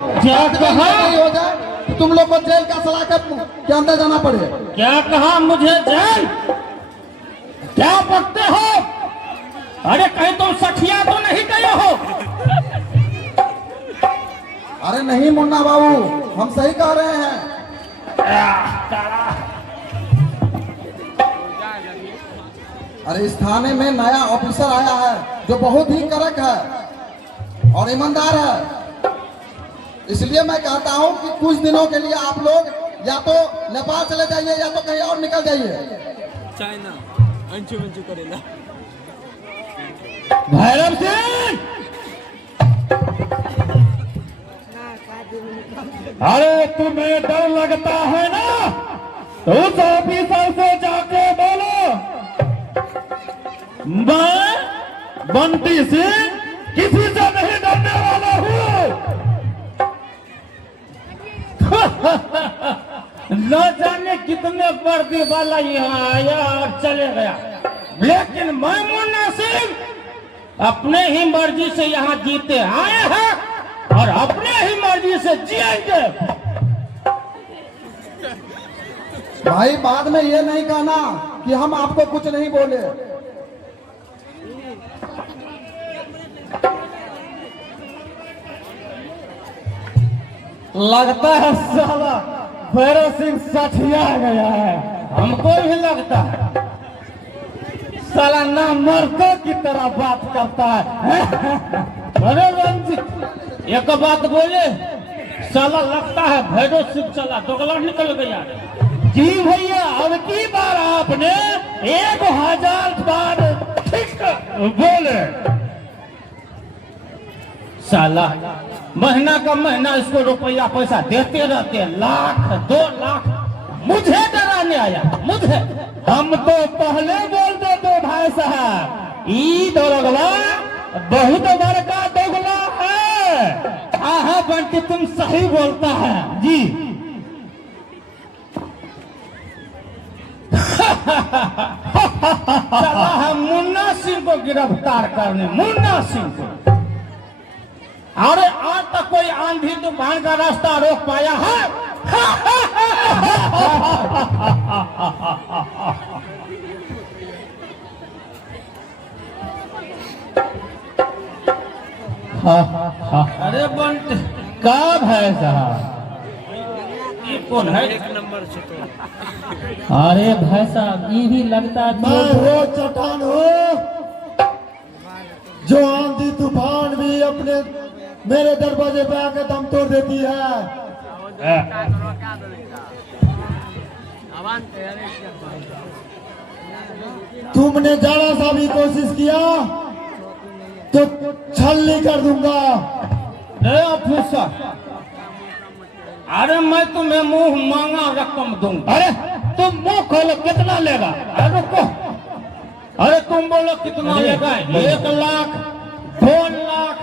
क्या कहा? नहीं हो जाए तो तुम लोग को जेल का सलाखा के अंदर जाना पड़े। क्या कहा? मुझे जेल? क्या बकते हो? अरे कहीं तुम सठिया तो नहीं गए हो? अरे नहीं मुन्ना बाबू, हम सही कह रहे हैं। अरे इस थाने में नया ऑफिसर आया है जो बहुत ही कड़क है और ईमानदार है। इसलिए मैं कहता हूं कि कुछ दिनों के लिए आप लोग या तो नेपाल चले जाइए या तो कहीं और निकल जाइए। चाइना अंचु मंचु करेला। भैरव सिंह, अरे तुम्हें डर लगता है ना तो उस ऑफिसर से जाके बोलो मैं बंटी सिंह किसी से नहीं डरने वाला हूँ। न जाने कितने वर्दी वाला यहाँ आया और चले गया, लेकिन मैं मुन्ना सिंह अपने ही मर्जी से यहाँ जीते आए हैं और अपने ही मर्जी से जिएंगे। भाई बाद में ये नहीं कहना कि हम आपको कुछ नहीं बोले। लगता है साला भैरव सिंह सठिया गया है, हमको भी लगता है। साला ना मर्दों की तरह बात करता है। अरे रंजित एक बात बोले, साला लगता है भैरव सिंह साला दोगला निकल गया। जी भैया, अब की बार आपने 1000 बार ठीक बोले। साला महीना का महीना इसको रुपया पैसा देते रहते हैं, लाख 2 लाख। मुझे डराने आया, मुझे? हम तो पहले बोल देते भाई साहब, ई दोगला बहुत बड़का दोगला है। हाँ बंटी तुम सही बोलता है जी। चला है मुन्ना सिंह को गिरफ्तार करने, मुन्ना सिंह को। अरे आज तक कोई आंधी तूफान का रास्ता रोक पाया है? अरे बंट कब है साहब? ये कौन है? एक नंबर से तो अरे भाई साहब ये भी लगता है मैं वो चट्टान हूँ जो आंधी तूफान भी अपने मेरे दरवाजे पे आकर दम तोड़ देती है। तुमने जरा सा भी कोशिश किया तो छलनी कर दूंगा। ऑफिसर, अरे मैं तुम्हें मुंह मांगा रकम दूंगा। अरे तुम मुंह खोलो, कितना लेगा? अरे रुको, अरे तुम बोलो कितना लेगा? 1 लाख 2 लाख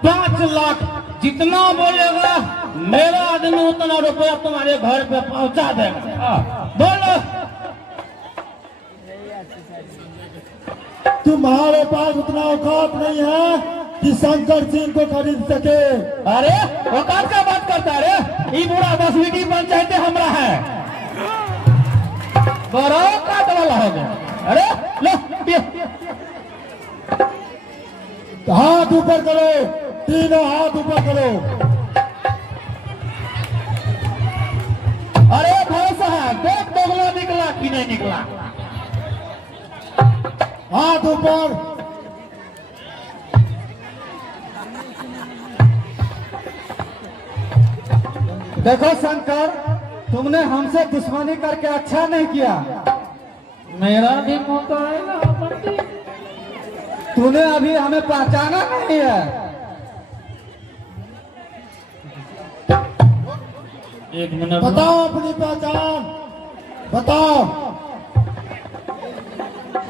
5 लाख, जितना बोलेगा मेरा आदमी उतना रुपया तुम्हारे घर पे पहुंचा देगा। बोलो। तुम्हारे पास उतना औकात नहीं है कि शंकर सिंह को खरीद सके। अरे औकात का बात करता है रे? ये बुरा 10 बीटी पंचायत हमरा है, बड़ा औकात वाला हो गया। अरे लो हाथ ऊपर करो, तीनों हाथ ऊपर करो। अरे भाई साहब देख दोगला निकला कि नहीं निकला? हाथ ऊपर। देखो शंकर, तुमने हमसे दुश्मनी करके अच्छा नहीं किया। मेरा भी मौका आएगा बंटी। तूने अभी हमें पहचाना नहीं है। एक मिनट बताओ अपनी पहचान, बताओ।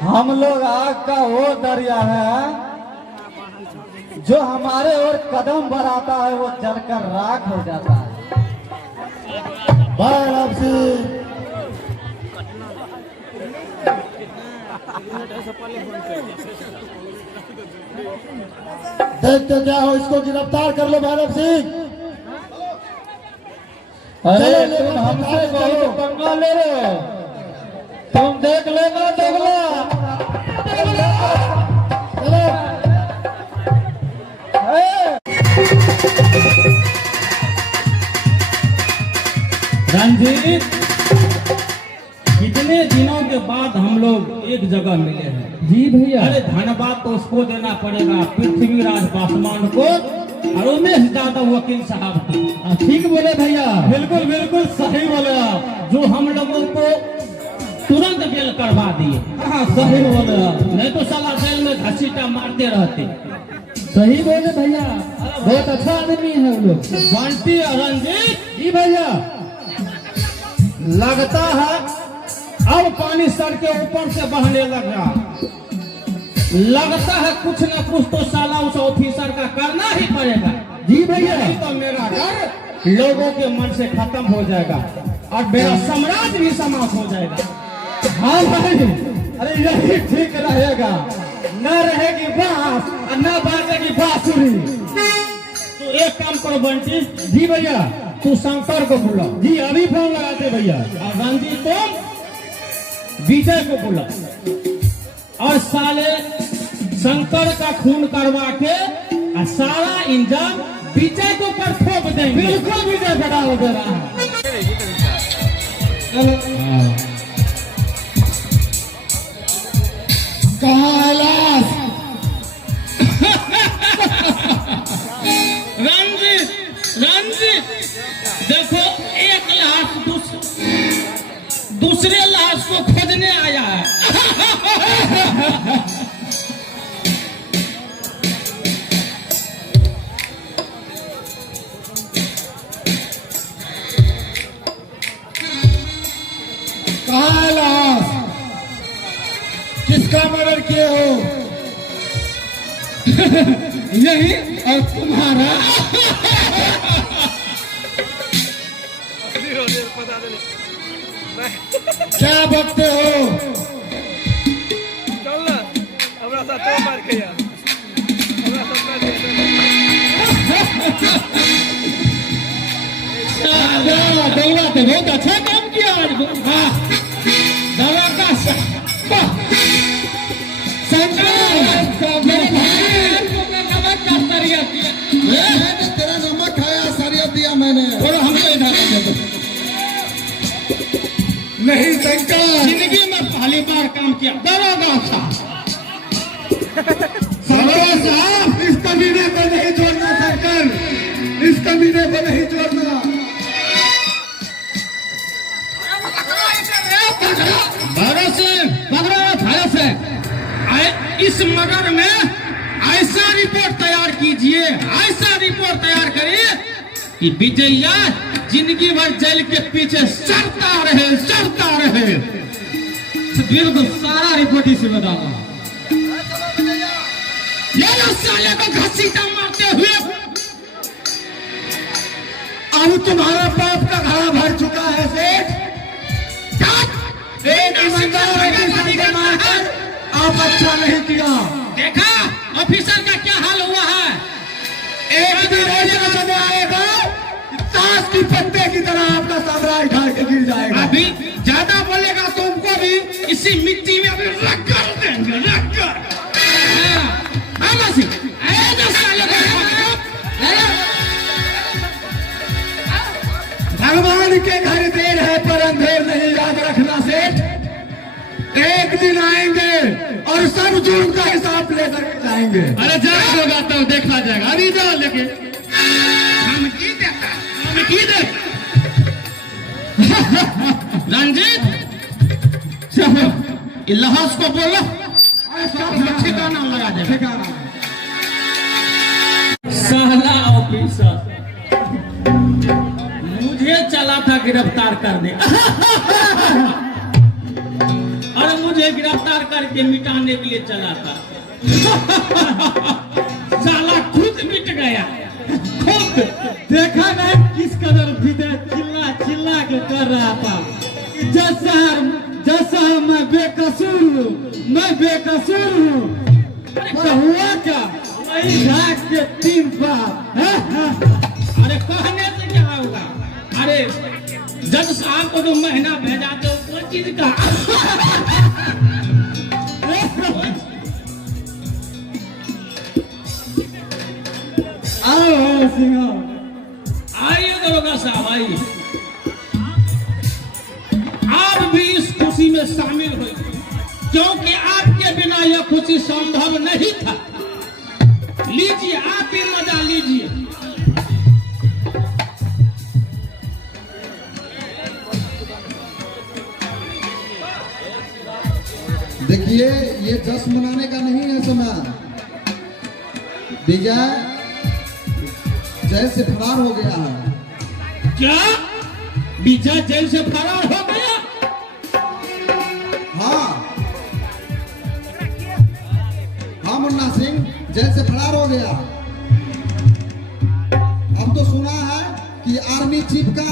हम लोग आग का वो दरिया है जो हमारे ओर कदम बढ़ाता है वो जलकर राख हो जाता है। भैरव सिंह, देखते क्या हो, इसको गिरफ्तार कर लो भैरव सिंह। अरे चलो, तुम लेबर हमसे चलो। बहुत पंगा ले रहे हो। तुम देख लेना दोगला। चलो रंजीत, कितने दिनों के बाद हम लोग एक जगह मिले हैं। जी भैया। अरे धन्यवाद तो उसको देना पड़ेगा, पृथ्वीराज पासवान को और उमेश यादव वकील साहब को। ठीक बोले भैया। बिल्कुल बिल्कुल सही बोले आप, जो हम लोगों को तुरंत बेल करवा दिए। हाँ सही बोले आप। नहीं तो साला जेल में घसीटा मारते रहते। सही बोले भैया, बहुत अच्छा आदमी है वो लोग। बंटी और रंजीत जी भैया। लगता है अब पानी सर के ऊपर से बहने लग रहा। लगता है कुछ न कुछ तो साला उस ऑफिसर का करना ही पड़ेगा। जी भैया। नहीं तो मेरा डर लोगों के मन से खत्म हो जाएगा और मेरा साम्राज्य भी समाप्त हो जाएगा। हाँ भाई, अरे यही ठीक रहेगा। न रहेगी बांस और न बाजेगी बांसुरी। तो एक काम करो बंटी, जी भैया। तू शंकर को बुला जी अभी फोन लगाते भैया। और रंजीत तुम विजय को बुला और साले शंकर का खून करवा के और सारा इंजाम विजय के ऊपर थोप देंगे। बिल्कुल विजय बड़ा हो दे रहा है। कैलाश रंजीत, रंजीत देखो, एक लाश दूसरे लाश को खोजने आया है। कैलाश किसका मर्डर किए हो? यही और तुम्हारा। क्या बकते हो? चल ना, हमरा साथ तो मार के यार, हमरा साथ मार के। दौड़ा तो बहुत अच्छा काम किया आज। हाँ, दवा का नमक का सरिया दिया। मैंने तेरा नमक खाया, शरीयत दिया मैंने। बोलो हमको इधर नहीं शंकर, जिंदगी में पहली बार काम किया। दवा का सरदार साहब इस कमीने को नहीं छोड़ना। शंकर इस कमीने को नहीं छोड़ना। भारत से इस मर्डर में ऐसा रिपोर्ट तैयार कीजिए, ऐसा रिपोर्ट तैयार करिए कि विजया जिंदगी भर जेल के पीछे चढ़ता रहे। बिल्कुल सारा रिपोर्ट इसी में डाला। ये लोग साले को घसीटा मारते हुए अब तुम्हारा पाप का घड़ा भर चुका है सेठ। एक ईमानदार ऑफिसर को मारकर आप अच्छा नहीं किया। देखा ऑफिसर का क्या हाल हुआ है। एक दिन ऐसा समय आएगा ताश की पत्ते की तरह आपका साम्राज्य ढाल के गिर जाएगा। अभी ज्यादा बोलेगा तो उनको भी इसी मिट्टी में अभी रख कर देंगे, रख कर। भगवान के घर देर है पर अंधेर नहीं, याद रखना सेठ। एक दिन आएंगे और सब जुर्म का हिसाब लेकर जाएंगे। अरे जरा होगा तो देखा जाएगा। अभी जाओ लेके हम की दे रंजीत, चलो इलाहास को बोलो ठिकाना लगा दे। साला ऑफिसर मुझे चला था गिरफ्तार कर दे और मुझे गिरफ्तार करके मिटाने के लिए चला था। साला खुद मिट गया, खुद। देखा ना किस कदर विजय चिल्ला चिल्ला के कर रहा था। जैसा मैं बेकसूर हूँ, मैं बेकसूर हूँ। पर हुआ क्या, वही राख के 3 बार। अरे कहने से क्या होगा। अरे जज साहब को जो महीना भेजा दो वो चीज का आओ सिंह, आइए दरोगा साहब आइए, आप भी इस खुशी में शामिल हुए क्योंकि आपके बिना यह खुशी संभव नहीं था। लीजिए, आप भी मजा लीजिए। देखिए, ये जश्न मनाने का नहीं है समय। विजय जेल से फरार हो गया है। क्या विजय जेल से फरार हो गया? हाँ हाँ, मुन्ना सिंह जेल से फरार हो गया। अब तो सुना है कि आर्मी चीफ का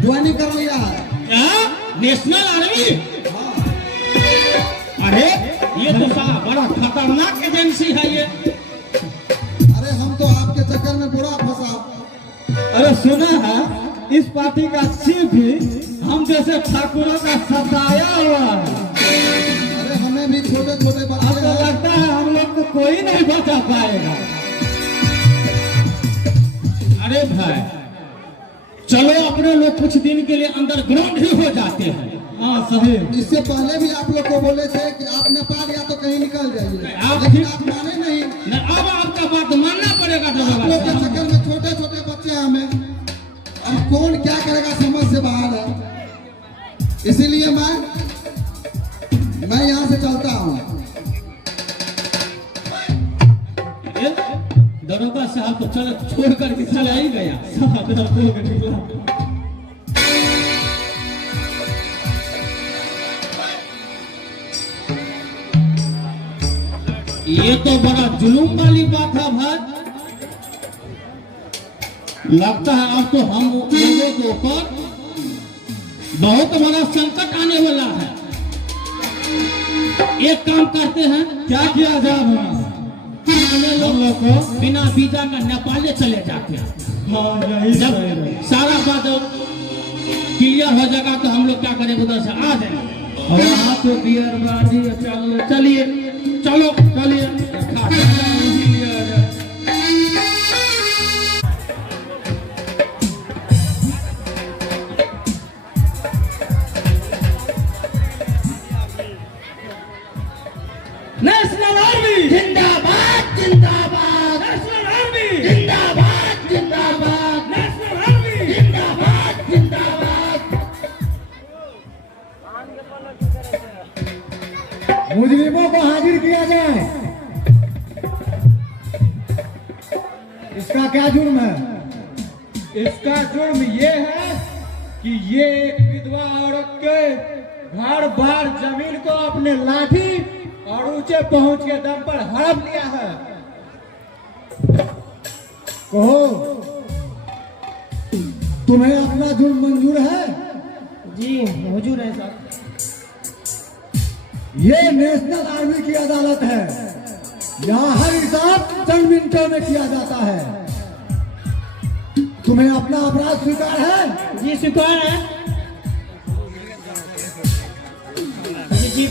ज्वाइनिंग कर लिया है। क्या नेशनल आर्मी? हाँ, अरे ये तो साला बड़ा खतरनाक एजेंसी है ये। अरे हम तो आपके चक्कर में बुरा फंसा। अरे सुना है इस पार्टी का चीफ भी हम जैसे ठाकुरों का सताया हुआ है। अरे हमें भी छोटे छोटे बच्चे आपको हैं। लगता है हम लोग को कोई नहीं बचा पाएगा? अरे भाई चलो, अपने लोग कुछ दिन के लिए अंडरग्राउंड ही हो जाते हैं। हाँ सही। इससे पहले भी आप लोग को बोले थे कि आप नेपाल या तो कहीं निकल जाइए, आप लेकिन आप माने नहीं। न, अब आपका बात मानना पड़ेगा आप लोग के दरोगा साहब। चक्कर में छोटे छोटे बच्चे हैं हमें। अब कौन क्या करेगा समझ से बाहर है। इसीलिए मैं यहाँ से चलता हूँ। ये दरोगा साहब तो चल छोड़ करके चला ही गया। ये तो बड़ा जुलूम वाली बात है भाई। लगता है अब तो हम लोगों के ऊपर बहुत बड़ा संकट आने वाला है। एक काम करते हैं, क्या किया जाए? अपने लोगों को बिना वीजा का नेपाल चले जाते हैं। हाँ यही जब सही रहे। सारा बात क्लियर हो जाएगा तो हम लोग क्या करेंगे, उधर से आ जाएंगे। और वहाँ तो बियरबाजी चलिए चलो चलिए नेशनल आर्मी जिंदाबाद जिंदाबाद, नेशनल आर्मी जिंदाबाद जिंदाबाद, नेशनल आर्मी जिंदाबाद जिंदाबाद। मुजरिमों को हाजिर किया जाए। इसका क्या जुर्म है? इसका जुर्म ये है कि ये एक विधवा औरत के घर बार जमीन को अपने लाठी और ऊंचे पहुंच के दम पर हड़प लिया है। कहो, तुम्हें अपना जुर्म मंजूर है? जी मंजूर है साहब। ये नेशनल आर्मी की अदालत है। यहाँ हर हिसाब चंद मिनटों में किया जाता है। तुम्हें अपना अपराध स्वीकार है? जी स्वीकार है। जी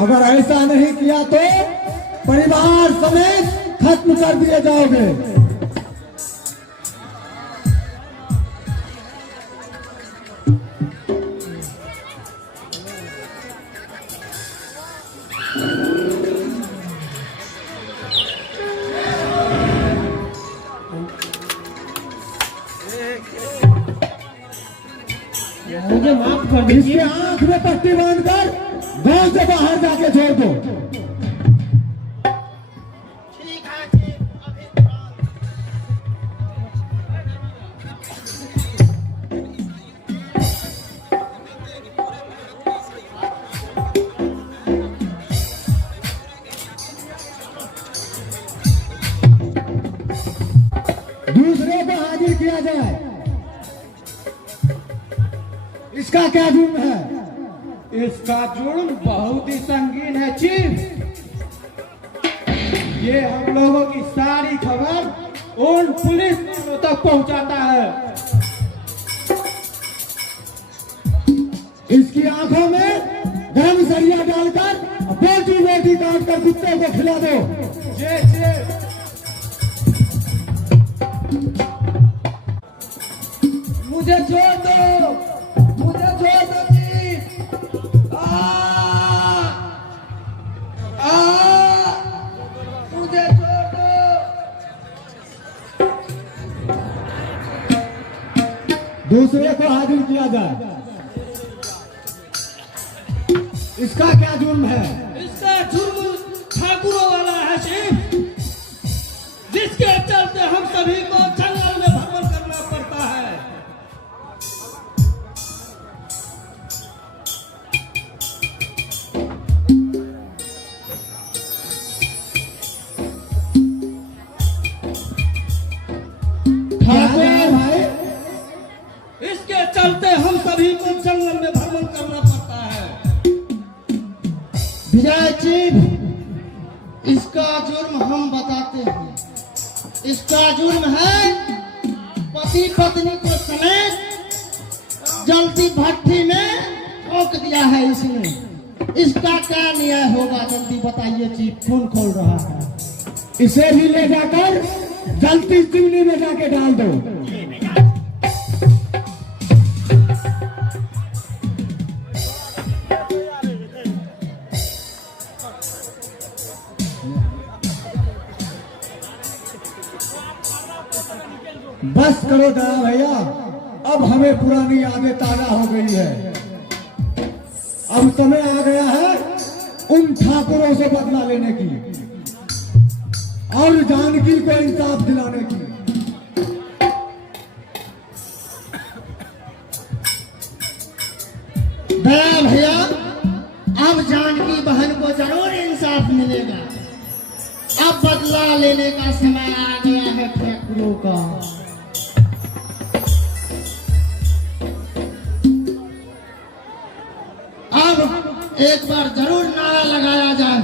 अगर ऐसा नहीं किया तो परिवार समेत खत्म कर दिए जाओगे। मुझे माफ कर इसके दीजिए। आंख में पट्टी बांधकर गांव से बाहर जाके छोड़ दो। दूसरे को हाजिर किया जाए। इसका क्या जुर्म है? इसका जुर्म बहुत ही संगीन है चीफ। ये हम लोगों की सारी खबर उन पुलिस तक पहुंचाता है। इसकी आंखों में गरम सरिया डालकर बोटी बोटी काट कर कुत्ते को खिला दो। मुझे छोड़ दो, मुझे छोड़ दो जी। मुझे छोड़ दो। दूसरे को हाजिर किया जाए। इसका क्या जुर्म है? इसका जुर्म ठाकुरों वाला है सिर्फ, जिसके चलते हम सभी को जंगल में भ्रमण करना पड़ता है। ठाकुर भाई, इसके चलते हम सभी को जंगल में भ्रमण करना पड़ता है। विजय चीफ, इसका जुर्म हम बताते हैं। इसका जुर्म है पति पत्नी को समेत जलती भट्टी में ठोक दिया है इसने। इसका क्या न्याय होगा जल्दी बताइए चीफ, खून खोल रहा है। इसे भी ले जाकर जलती चिमनी में जाके डाल दो। बस करो दया भैया, अब हमें पुरानी यादें ताजा हो गई है। अब समय आ गया है उन ठाकुरों से बदला लेने की और जानकी को इंसाफ दिलाने की। दया भैया, अब जानकी बहन को जरूर इंसाफ मिलेगा। अब बदला लेने का समय आ गया है ठाकुरों का। अब एक बार जरूर नारा लगाया जाए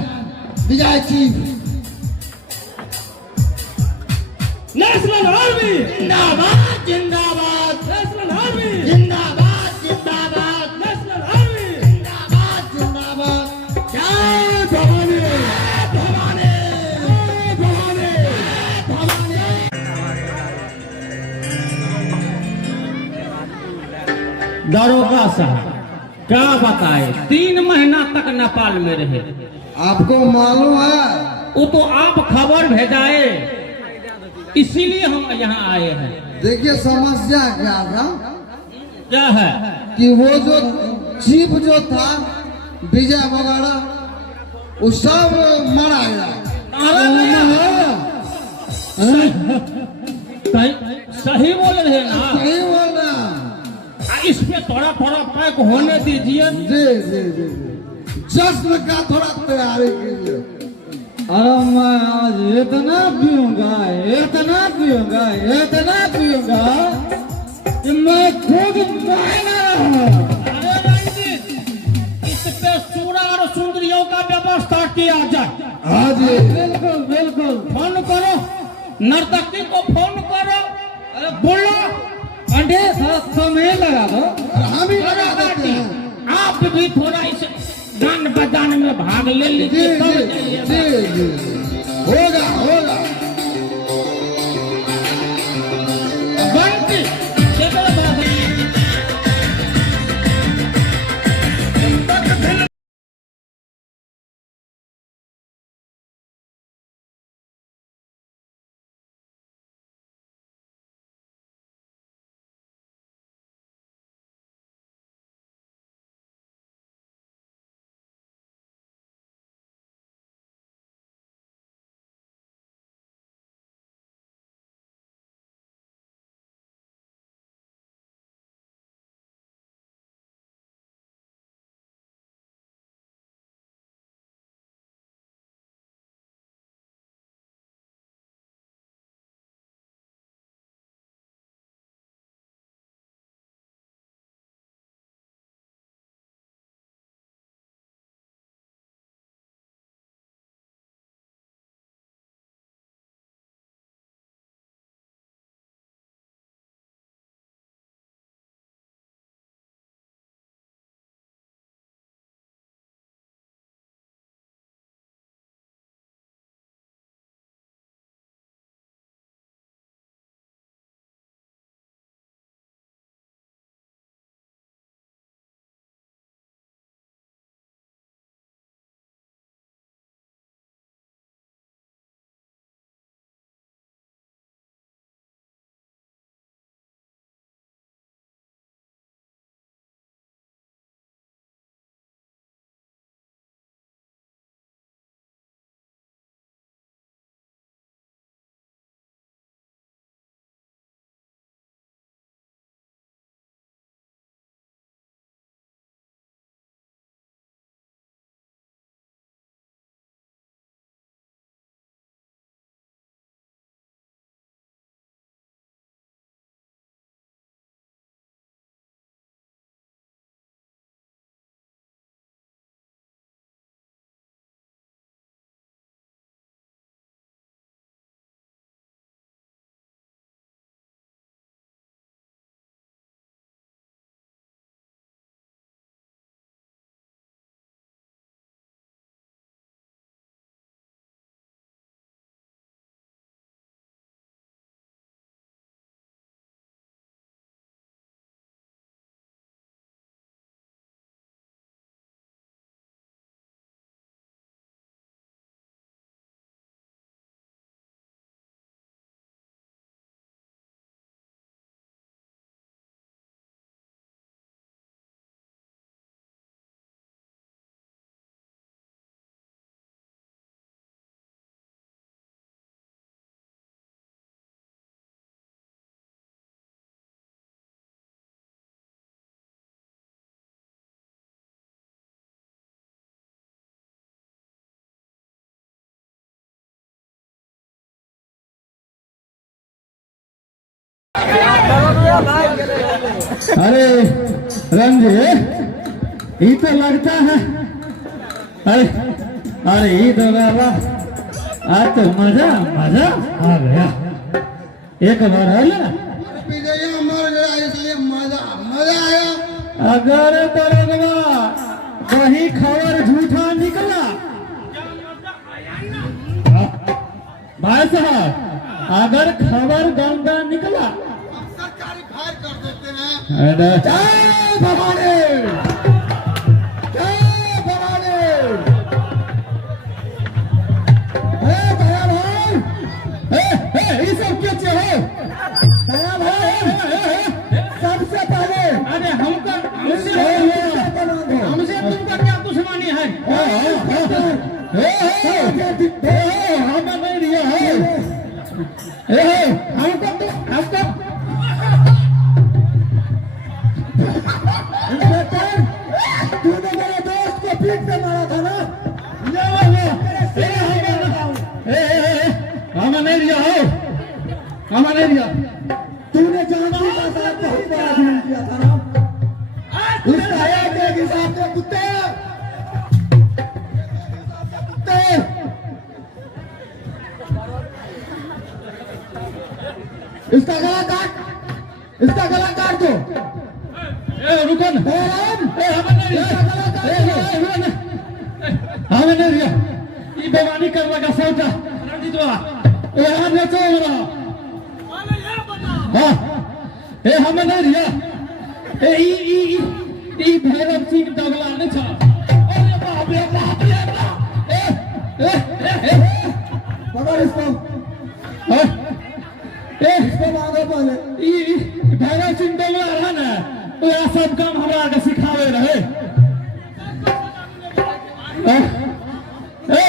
विजय चीफ। नेशनल आर्मी जिंदाबाद जिंदाबाद, नेशनल आर्मी जिंदाबाद जिंदाबाद, नेशनल आर्मी जिंदाबाद जिंदाबाद। जय भवानी, भवानी भवानी, भवानी। दरोगा साहब क्या बताए, 3 महीना तक नेपाल में रहे। आपको मालूम है वो तो आप खबर भेजाए, इसीलिए हम यहाँ आए हैं। देखिए समस्या क्या था क्या है? कि वो जो चीफ जो था विजय वगैरह वो सब मरा गया। सही बोल रहे ना? सही बोल रहा। इस पे थोड़ा थोड़ा पैक होने दीजिए। जी जी जी जश्न का थोड़ा तैयारी कीजिए। अरे मैं आज इतना पीऊंगा, इतना पीऊंगा, इतना पीऊंगा कि मैं खुद महंगा रहूं। अरे रंजीत, इस पे सूरा और सुंदरियों का व्यवस्था किया जाए। हाँ जी बिल्कुल बिल्कुल। फोन करो, नर्तकी को फोन करो। अरे बोलो, अंडे थोड़ा समय लगा दो। हम ही लगा देते हैं। आप भी थोड़ा इस गान बजाने में भाग ले जी लीजिए। जी समझ जाइएगा। जी जी होगा होगा। अरे रंजी, ये तो लगता है, अरे अरे ये तो बाबा आज तो मजा मजा आ गया। एक बार है ना, विजया मर गया इसलिए मजा मजा आया। अगर बरगवा वही खबर झूठा निकला, भाई साहब अगर खबर गंदा निकला, सरकारी फायर कर देते हैं। अरे जय भवानी, जय भवानी। दया भाई, ये सब क्या चाहिए? दया भाई, सबसे पहले अरे हमको हमसे तुमको क्या दुश्मनी है? हम नहीं दिया है, हमको इंस्पेक्टर, तूने मेरे दोस्त को पीठ पे मारा था ना? हम नहीं दिया हो, हम नहीं दिया। तूने जानवी का साथ बहुत बड़ा जुल्म किया था ना? उसका एक हिसाब से कुत्ते कुत्ते। इसका गला काट, इसका गला काट दो। रुको ना, हमें नहीं दिया, हमें नहीं दिया। ये बेमानी करने का सोचा रंजीतवा, यहाँ नचो रहा। हाँ, हमें नहीं दिया। भैरव सिंह दगला नहीं था। अरे बाप रे बाप रे बाप। पकड़ इसको, इसको मांगो पहले। भैरव सिंह दगला रहा ना, तो यह सब काम हमारा के सिखावे रहे।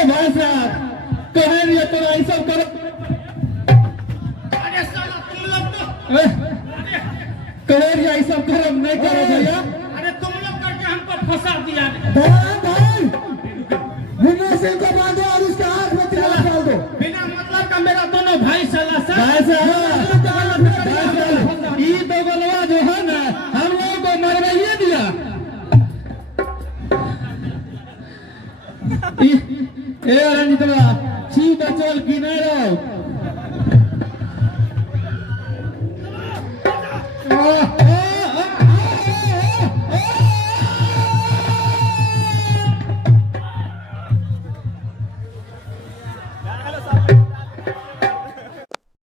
भाई साहब कहे नहीं तो ये सब करो। अरे साला तुम लोग तो कहे ये सब करो, नहीं करो भैया। अरे तुम लोग करके हमको फंसा दिया। दयाराम भाई, मुन्ना सिंह को बांधो और उसके हाथ में तिलक डाल दो। बिना मतलब का मेरा दोनों भाई साला सब भाई साहब ये दगलवा जो है ना, हम लोगों को मरवाइए दिया। रंजितवा सीधा चल की नहीं रहो।